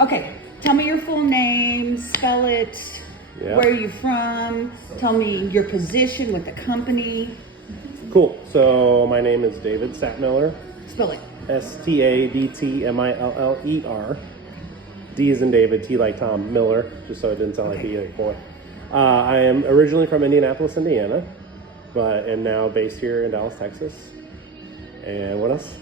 Okay, tell me your full name, spell it, Yeah. where are you from, tell me your position with the company. Cool. So my name is David Stadtmiller. Spell it. Stadtmiller. D as in David, T like Tom, Miller, just so it didn't sound like Okay. E like boy. I am originally from Indianapolis, Indiana, but am now based here in Dallas, Texas. And what else?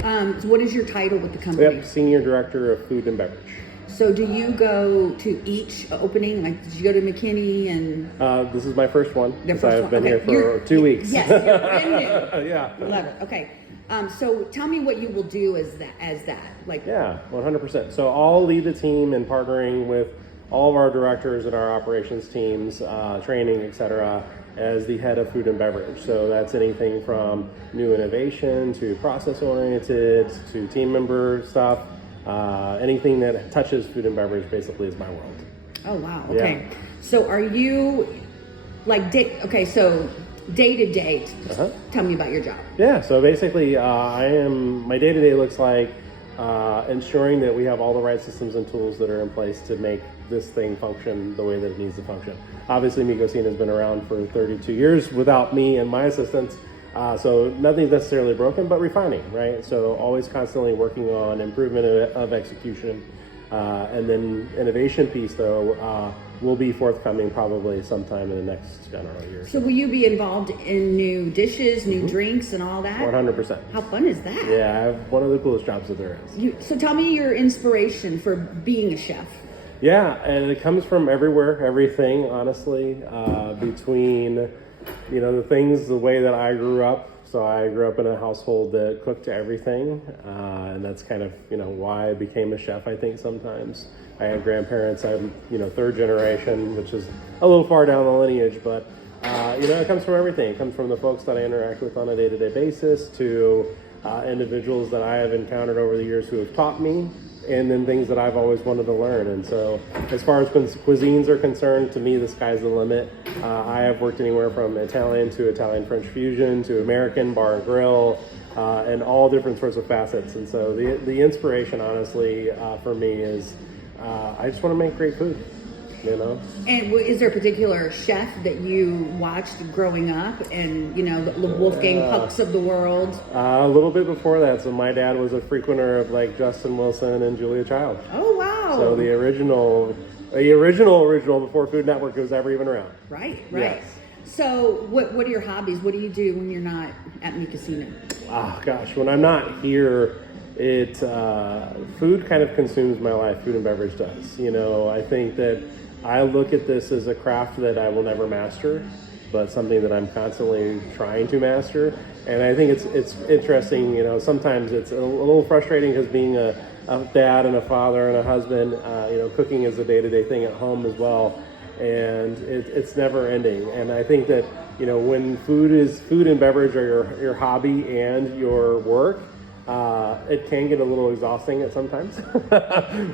So what is your title with the company? Yep, Senior Director of Food and Beverage. So do you go to each opening? Like, did you go to McKinney and? This is my first one. Their Since first I've one. been Okay. here for You're- 2 weeks. Yes, you're brand new. Yeah. Love it. Okay. So tell me what you will do as that. Like, Yeah, 100%. So I'll lead the team in partnering with all of our directors and our operations teams, training, etc., as the head of food and beverage. So that's anything from new innovation to process oriented to team member stuff. Anything that touches food and beverage basically is my world. oh wow. Okay. Yeah. So are you like so day to day? Tell me about your job. Yeah, so basically, my day to day looks like ensuring that we have all the right systems and tools that are in place to make this thing function the way that it needs to function. Obviously, Mi Cocina has been around for 32 years without me and my assistants, so nothing's necessarily broken, but refining, right? So always constantly working on improvement of execution. And then innovation piece, though, will be forthcoming probably sometime in the next, year. So will you be involved in new dishes, new drinks, and all that? 100%. How fun is that? Yeah, I have one of the coolest jobs that there is. So tell me your inspiration for being a chef. Yeah, and it comes from everywhere, everything, honestly, between, the things, the way that I grew up. So I grew up in a household that cooked to everything, and that's kind of, why I became a chef, I think, sometimes. I had grandparents, I'm, third generation, which is a little far down the lineage, but, it comes from everything. It comes from the folks that I interact with on a day-to-day basis to individuals that I have encountered over the years who have taught me, and then things that I've always wanted to learn. And so as far as cuisines are concerned, to me, the sky's the limit. I have worked anywhere from Italian to Italian-French fusion to American bar and grill, and all different sorts of facets. And so the inspiration, honestly, for me is I just want to make great food, And is there a particular chef that you watched growing up and, the Wolfgang Pucks of the world? A little bit before that. So my dad was a frequenter of like Justin Wilson and Julia Child. Oh, wow. So the original before Food Network was ever even around. Right. Yes. So what are your hobbies? What do you do when you're not at Mi Cocina? Oh gosh, when I'm not here, food kind of consumes my life. Food and beverage does. I think that I look at this as a craft that I will never master, but something that I'm constantly trying to master. And I think it's interesting. Sometimes it's a little frustrating because being a dad and a father and a husband, cooking is a day-to-day thing at home as well, and it's never ending. And I think that when food and beverage are your hobby and your work, it can get a little exhausting at sometimes.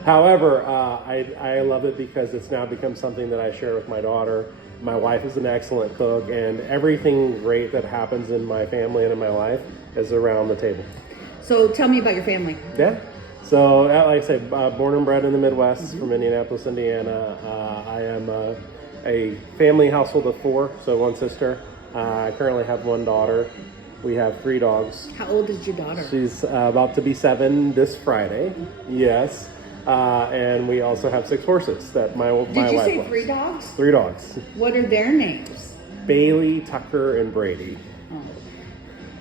However, I love it because it's now become something that I share with my daughter. My wife is an excellent cook, and everything great that happens in my family and in my life is around the table. So tell me about your family. Yeah. So, like I said, born and bred in the Midwest from Indianapolis, Indiana. I am a family household of 4, so 1 sister. I currently have 1 daughter. We have 3 dogs. How old is your daughter? She's about to be 7 this Friday. Yes. And we also have 6 horses that my wife Did you say loves. 3 dogs? 3 dogs. What are their names? Bailey, Tucker, and Brady.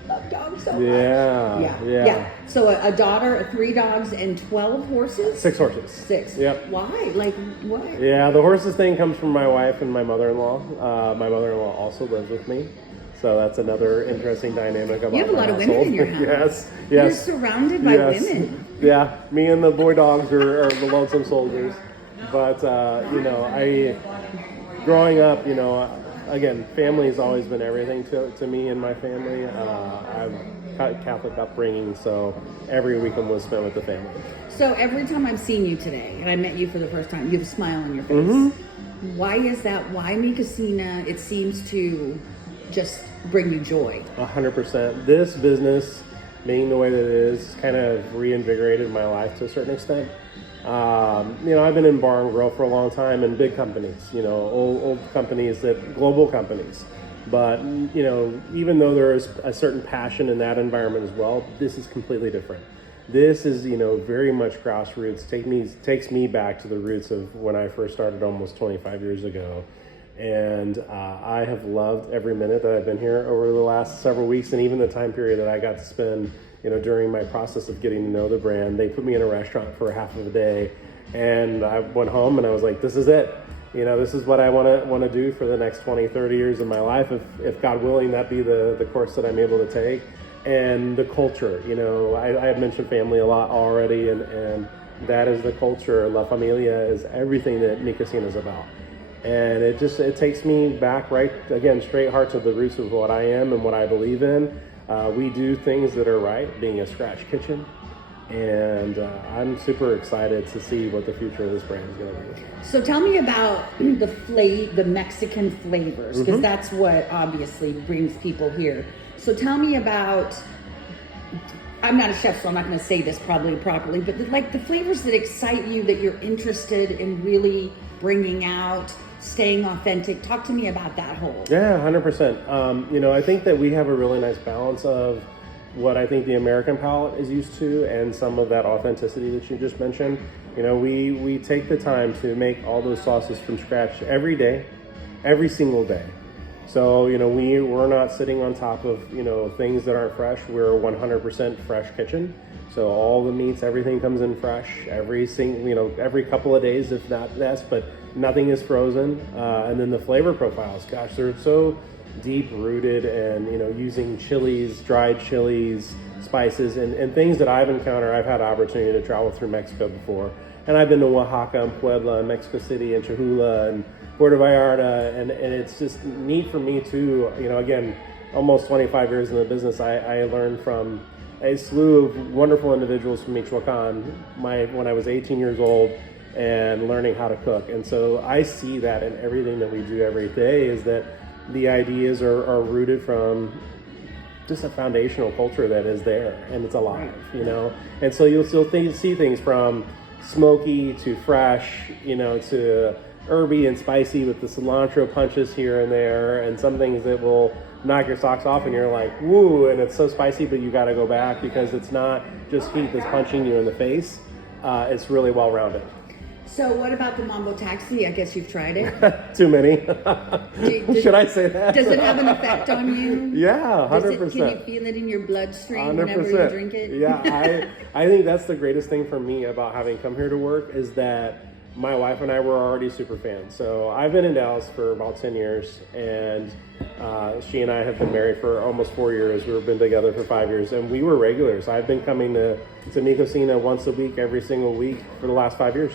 Love dogs so Yeah. much. Yeah. So a daughter, 3 dogs, and 12 horses? 6 horses. 6. Yep. Why? Like what? Yeah, the horses thing comes from my wife and my mother-in-law. My mother-in-law also lives with me. So that's another interesting dynamic about You have a lot of women in your house. Yes. You're surrounded by women. Yeah, me and the boy dogs are the lonesome soldiers. But, growing up, again, family has always been everything to me and my family. I've got Catholic upbringing, so every weekend was spent with the family. So every time I've seen you today, and I met you for the first time, you have a smile on your face. Mm-hmm. Why is that? Why Mi Cocina? It seems to just bring you joy. 100%. This business, being the way that it is, kind of reinvigorated my life to a certain extent. I've been in bar and grill for a long time in big companies, old companies, global companies. But, even though there is a certain passion in that environment as well, this is completely different. This is, very much grassroots, takes me back to the roots of when I first started almost 25 years ago. And I have loved every minute that I've been here over the last several weeks, and even the time period that I got to spend, during my process of getting to know the brand. They put me in a restaurant for half of a day, and I went home and I was like, this is it. This is what I want to do for the next 20, 30 years of my life. If God willing, that be the course that I'm able to take. And the culture, I had mentioned family a lot already, and that is the culture. La Familia is everything that Mi Cocina is about. And it takes me back straight heart to the roots of what I am and what I believe in. We do things that are right, being a scratch kitchen. And I'm super excited to see what the future of this brand is going to be. So tell me about the Mexican flavors, because that's what obviously brings people here. So tell me about, I'm not a chef, so I'm not going to say this probably properly, but the flavors that excite you, that you're interested in really bringing out, staying authentic. Talk to me about that whole. Yeah, 100%. I think that we have a really nice balance of what I think the American palate is used to and some of that authenticity that you just mentioned. We take the time to make all those sauces from scratch every day, every single day. So, we're not sitting on top of, things that aren't fresh. We're a 100% fresh kitchen. So all the meats, everything comes in fresh every couple of days, if not less, but nothing is frozen. And then the flavor profiles, gosh, they're so deep rooted, and using chilies, dried chilies, spices, and things that I've encountered. I've had the opportunity to travel through Mexico before, and I've been to Oaxaca and Puebla and Mexico City and Cholula and Puerto Vallarta, and it's just neat for me too. Again, almost 25 years in the business, I learned from a slew of wonderful individuals from Michoacan when I was 18 years old, and learning how to cook. And so I see that in everything that we do every day, is that the ideas are rooted from just a foundational culture that is there, and it's alive, And so you'll still see things from smoky to fresh, to herby and spicy with the cilantro punches here and there, and some things that will knock your socks off and you're like, woo, and it's so spicy, but you got to go back because it's not just heat that's punching you in the face. It's really well-rounded. So what about the Mambo Taxi? I guess you've tried it. Too many. Should I say that? Does it have an effect on you? Yeah, 100%. Can you feel it in your bloodstream 100%. whenever you drink it? Yeah, I think that's the greatest thing for me about having come here to work, is that my wife and I were already super fans. So I've been in Dallas for about 10 years, and she and I have been married for almost 4 years. We've been together for 5 years, and we were regulars. I've been coming to Mi Cocina once a week, every single week for the last 5 years.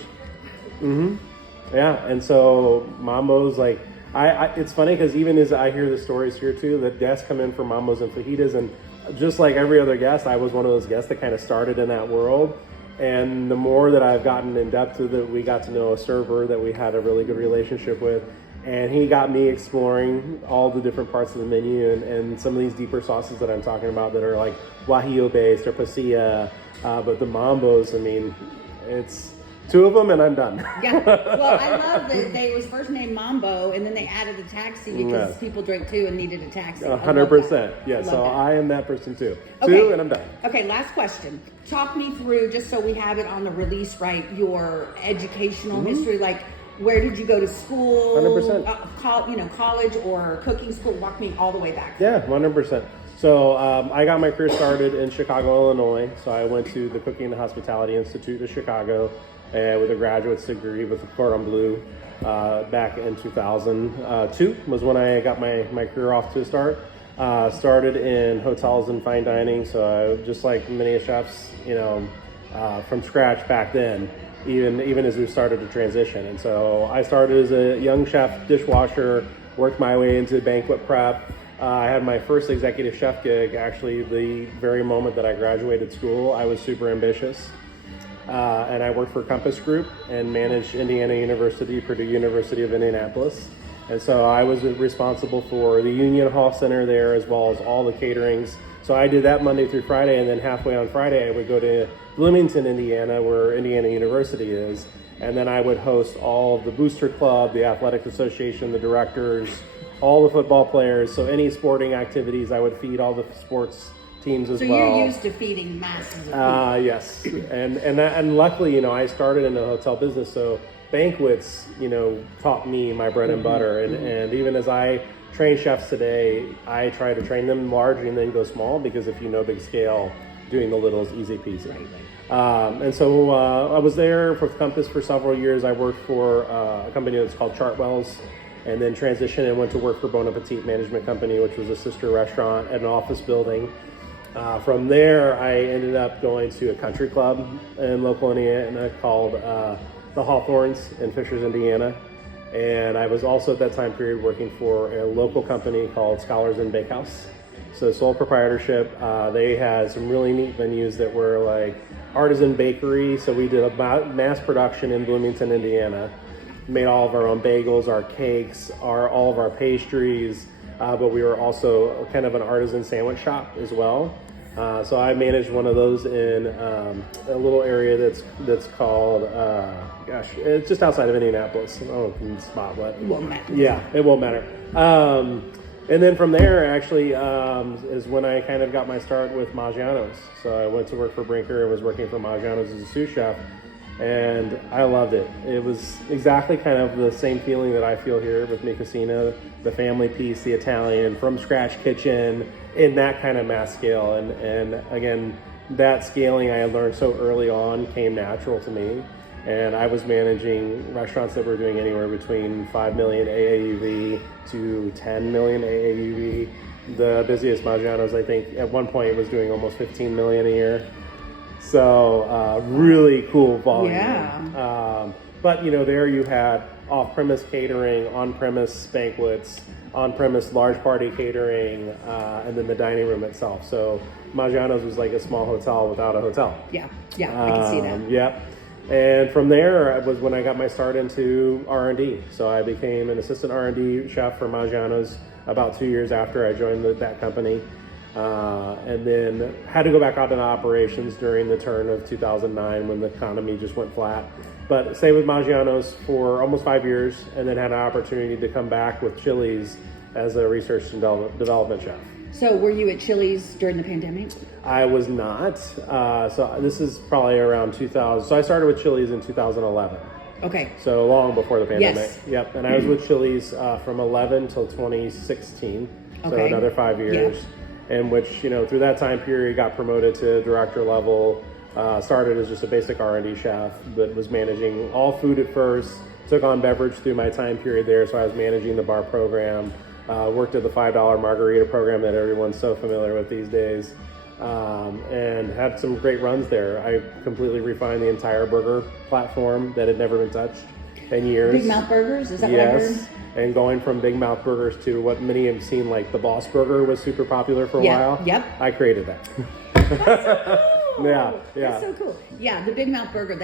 Yeah, and so Mambo's it's funny because even as I hear the stories here too, that guests come in for Mambo's and fajitas, and just like every other guest, I was one of those guests that kind of started in that world. And the more that I've gotten in depth with it, we got to know a server that we had a really good relationship with, and he got me exploring all the different parts of the menu and some of these deeper sauces that I'm talking about that are like guajillo based or pasilla, but the Mambo's, it's 2 of them and I'm done. Yeah, well, I love that they was first named Mambo, and then they added a taxi because people drank 2 and needed a taxi. 100%. Yeah, so I am that person too. Okay. 2 and I'm done. Okay, last question. Talk me through, just so we have it on the release right, your educational history. Like, where did you go to school? 100%. College or cooking school? Walk me all the way back. Yeah, 100%. So I got my career started in Chicago, Illinois. So I went to the Cooking and Hospitality Institute of Chicago with a graduate's degree with a Cordon Bleu back in 2002 was when I got my career off to start. Started in hotels and fine dining, so just like many chefs, from scratch back then, even as we started to transition. And so I started as a young chef, dishwasher, worked my way into banquet prep. I had my first executive chef gig actually the very moment that I graduated school. I was super ambitious. And I worked for Compass Group and managed Indiana University, Purdue University of Indianapolis. And so I was responsible for the Union Hall Center there, as well as all the caterings, So I did that Monday through Friday, and then halfway on Friday I would go to Bloomington, Indiana, where Indiana University is, and then I would host all of the booster club, the athletic association, the directors, all the football players. So any sporting activities, I would feed all the sports teams as So well. you're used to feeding masses of people. Yes, and luckily, I started in the hotel business, so banquets, taught me my bread and butter, and even as I train chefs today, I try to train them large and then go small, because if you know big scale, doing the little is easy peasy. And so I was there for Compass for several years. I worked for a company that's called Chartwells, and then transitioned and went to work for Bon Appetit Management Company, which was a sister restaurant at an office building. From there, I ended up going to a country club in local Indiana called the Hawthorns in Fishers, Indiana. And I was also at that time period working for a local company called Scholars Inn Bakehouse. So sole proprietorship. They had some really neat venues that were like artisan bakery. So we did a mass production in Bloomington, Indiana. Made all of our own bagels, our cakes, all of our pastries. But we were also kind of an artisan sandwich shop as well. So I managed one of those in a little area that's called, it's just outside of Indianapolis. I don't know if you can spot what. It won't matter. Yeah, it won't matter. And then from there, actually, is when I kind of got my start with Maggiano's. So I went to work for Brinker and was working for Maggiano's as a sous chef. And I loved it. It was exactly kind of the same feeling that I feel here with Mi Cucina, the family piece, the Italian, from scratch kitchen, in that kind of mass scale. And again, that scaling I learned so early on came natural to me. And I was managing restaurants that were doing anywhere between 5 million AAUV to 10 million AAUV. The busiest Maggiano's, I think, at one point was doing almost 15 million a year. So really cool volume. Yeah. But there you had off-premise catering, on-premise banquets, on-premise large party catering, and then the dining room itself. So Maggiano's was like a small hotel without a hotel. Yeah, I can see that. Yeah. And from there was when I got my start into R&D. So I became an assistant R&D chef for Maggiano's about 2 years after I joined that company. And then had to go back out into operations during the turn of 2009 when the economy just went flat. But stayed with Maggiano's for almost 5 years, and then had an opportunity to come back with Chili's as a research and development chef. So were you at Chili's during the pandemic? I was not. So this is probably around 2000. So I started with Chili's in 2011. Okay. So long before the pandemic. Yes. Yep. And I was with Chili's from 11 till 2016. So Okay. another 5 years. Yeah. In which, through that time period, got promoted to director level. Started as just a basic R&D chef, but was managing all food at first. Took on beverage through my time period there, so I was managing the bar program. Worked at the $5 margarita program that everyone's so familiar with these days. And had some great runs there. I completely refined the entire burger platform that had never been touched in years. Big Mouth Burgers, is that what I heard? Yes, and going from Big Mouth Burgers to what many have seen, like the Boss Burger was super popular for a while. Yep. I created that. That's so cool. Yeah. That's so cool. Yeah, the Big Mouth Burger,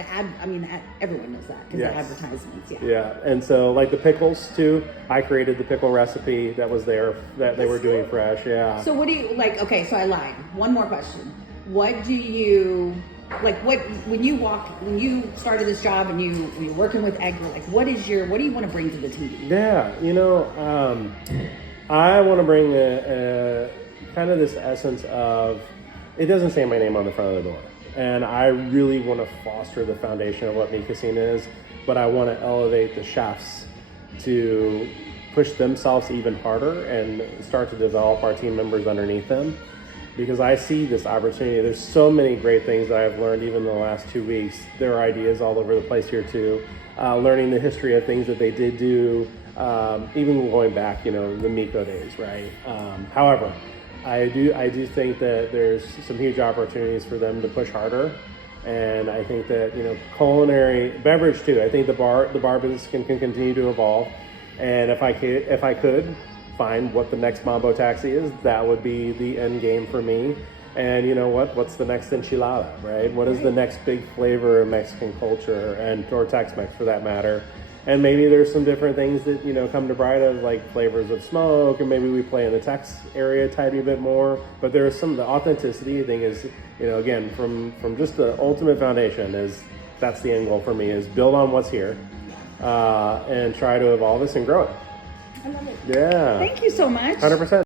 everyone knows that because Yes. the advertisements, Yeah, and so like the pickles too, I created the pickle recipe that was there that they were doing fresh. Yeah. So what do you, okay, so I lied. One more question. What do you, when you started this job and you're working with Edgar, what do you want to bring to the team? Yeah, I want to bring a kind of this essence of, it doesn't say my name on the front of the door. And I really want to foster the foundation of what Mi Cucina is, but I want to elevate the chefs to push themselves even harder and start to develop our team members underneath them. Because I see this opportunity. There's so many great things that I've learned even in the last 2 weeks. There are ideas all over the place here too. Learning the history of things that they did do, even going back, the Miko days, right? However, I do think that there's some huge opportunities for them to push harder. And I think that, culinary, beverage too. I think the bar business can continue to evolve. And if I could find what the next Mambo Taxi is, that would be the end game for me. And you know what? What's the next enchilada, right? What is the next big flavor of Mexican culture or Tex-Mex for that matter? And maybe there's some different things that, come to Bride of, like flavors of smoke, and maybe we play in the text area a tiny bit more. But there's the authenticity thing is, again, from just the ultimate foundation that's the end goal for me, is build on what's here, and try to evolve this and grow it. I love it. Yeah. Thank you so much. 100%.